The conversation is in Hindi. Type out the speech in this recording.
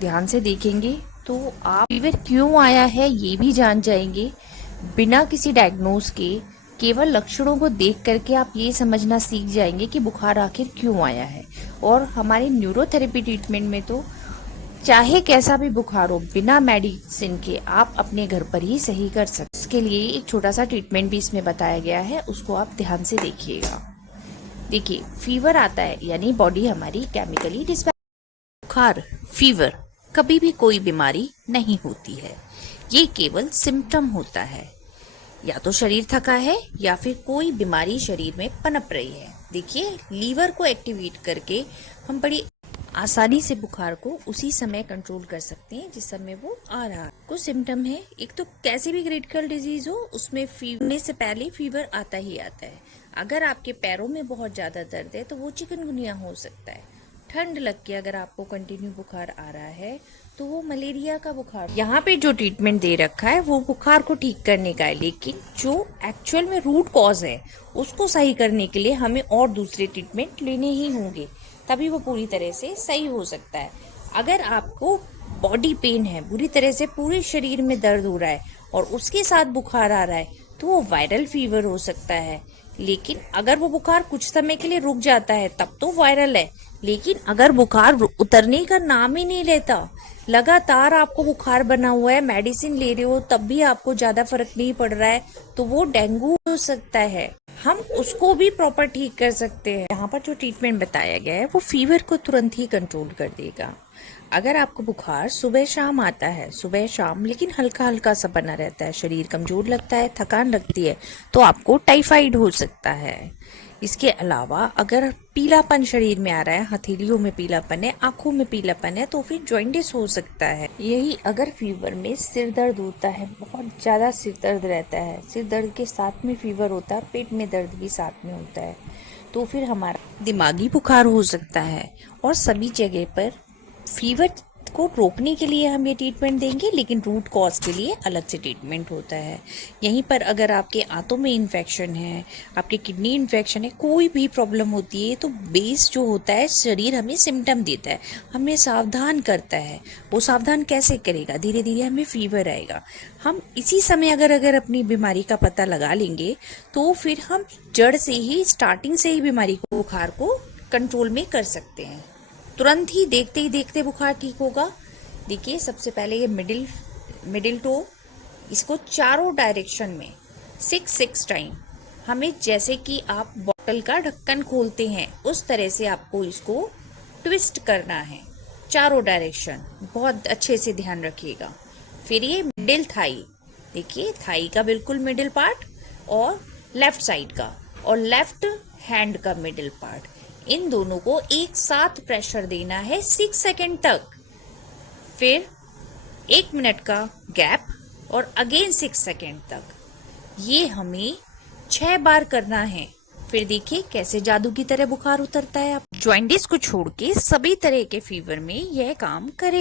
ध्यान से देखेंगे तो आप फीवर क्यों आया है ये भी जान जाएंगे। बिना किसी डायग्नोज के केवल लक्षणों को देख करके आप ये समझना सीख जाएंगे कि बुखार आखिर क्यों आया है। और हमारे न्यूरोथेरेपी ट्रीटमेंट में तो चाहे कैसा भी बुखार हो, बिना मेडिसिन के आप अपने घर पर ही सही कर सकते। इसके लिए एक छोटा सा ट्रीटमेंट भी इसमें बताया गया है, उसको आप ध्यान से देखिएगा। देखिए, फीवर आता है यानी बॉडी हमारी केमिकली डिस्बैलेंस। बुखार, फीवर कभी भी कोई बीमारी नहीं होती है, ये केवल सिम्टम होता है। या तो शरीर थका है या फिर कोई बीमारी शरीर में पनप रही है। देखिए, लीवर को एक्टिवेट करके हम बड़ी आसानी से बुखार को उसी समय कंट्रोल कर सकते हैं जिस समय वो आ रहा है। कुछ सिम्टम है, एक तो कैसी भी क्रिटिकल डिजीज हो उसमें फीवर से पहले फीवर आता ही आता है। अगर आपके पैरों में बहुत ज्यादा दर्द है तो वो चिकनगुनिया हो सकता है। ठंड लग के अगर आपको कंटिन्यू बुखार आ रहा है तो वो मलेरिया का बुखार। यहाँ पे जो ट्रीटमेंट दे रखा है वो बुखार को ठीक करने का है, लेकिन जो एक्चुअल में रूट कॉज है उसको सही करने के लिए हमें और दूसरे ट्रीटमेंट लेने ही होंगे, तभी वो पूरी तरह से सही हो सकता है। अगर आपको बॉडी पेन है, बुरी तरह से पूरे शरीर में दर्द हो रहा है और उसके साथ बुखार आ रहा है तो वो वायरल फीवर हो सकता है। लेकिन अगर वो बुखार कुछ समय के लिए रुक जाता है तब तो वायरल है। लेकिन अगर बुखार उतरने का नाम ही नहीं लेता, लगातार आपको बुखार बना हुआ है, मेडिसिन ले रहे हो तब भी आपको ज्यादा फर्क नहीं पड़ रहा है, तो वो डेंगू हो सकता है। हम उसको भी प्रॉपर ठीक कर सकते हैं। यहाँ पर जो ट्रीटमेंट बताया गया है वो फीवर को तुरंत ही कंट्रोल कर देगा। अगर आपको बुखार सुबह शाम आता है, सुबह शाम लेकिन हल्का हल्का सा बना रहता है, शरीर कमजोर लगता है, थकान लगती है, तो आपको टाइफाइड हो सकता है। इसके अलावा अगर पीलापन शरीर में आ रहा है, हथेलियों में पीलापन है, आंखों में पीलापन है, तो फिर जॉइंटिस हो सकता है। यही अगर फीवर में सिर दर्द होता है, बहुत ज्यादा सिर दर्द रहता है, सिर दर्द के साथ में फीवर होता है, पेट में दर्द भी साथ में होता है, तो फिर हमारा दिमागी बुखार हो सकता है। और सभी जगह पर फीवर को रोकने के लिए हम ये ट्रीटमेंट देंगे, लेकिन रूट कॉज के लिए अलग से ट्रीटमेंट होता है। यहीं पर अगर आपके आंतों में इन्फेक्शन है, आपके किडनी इन्फेक्शन है, कोई भी प्रॉब्लम होती है, तो बेस जो होता है शरीर हमें सिम्टम देता है, हमें सावधान करता है। वो सावधान कैसे करेगा? धीरे धीरे हमें फीवर आएगा। हम इसी समय अगर अपनी बीमारी का पता लगा लेंगे तो फिर हम जड़ से ही, स्टार्टिंग से ही बीमारी को, बुखार को कंट्रोल में कर सकते हैं। तुरंत ही देखते ही देखते बुखार ठीक होगा। देखिए, सबसे पहले ये मिडिल टो, इसको चारों डायरेक्शन में 6 टाइम, हमें जैसे कि आप बॉटल का ढक्कन खोलते हैं उस तरह से आपको इसको ट्विस्ट करना है, चारों डायरेक्शन। बहुत अच्छे से ध्यान रखिएगा। फिर ये मिडिल थाई, देखिए थाई का बिल्कुल मिडिल पार्ट और लेफ्ट साइड का और लेफ्ट हैंड का मिडिल पार्ट, इन दोनों को एक साथ प्रेशर देना है 6 सेकेंड तक। फिर 1 मिनट का गैप और अगेन 6 सेकेंड तक। ये हमें 6 बार करना है। फिर देखिए कैसे जादू की तरह बुखार उतरता है। आप जॉइंटिस को छोड़ के सभी तरह के फीवर में यह काम करें।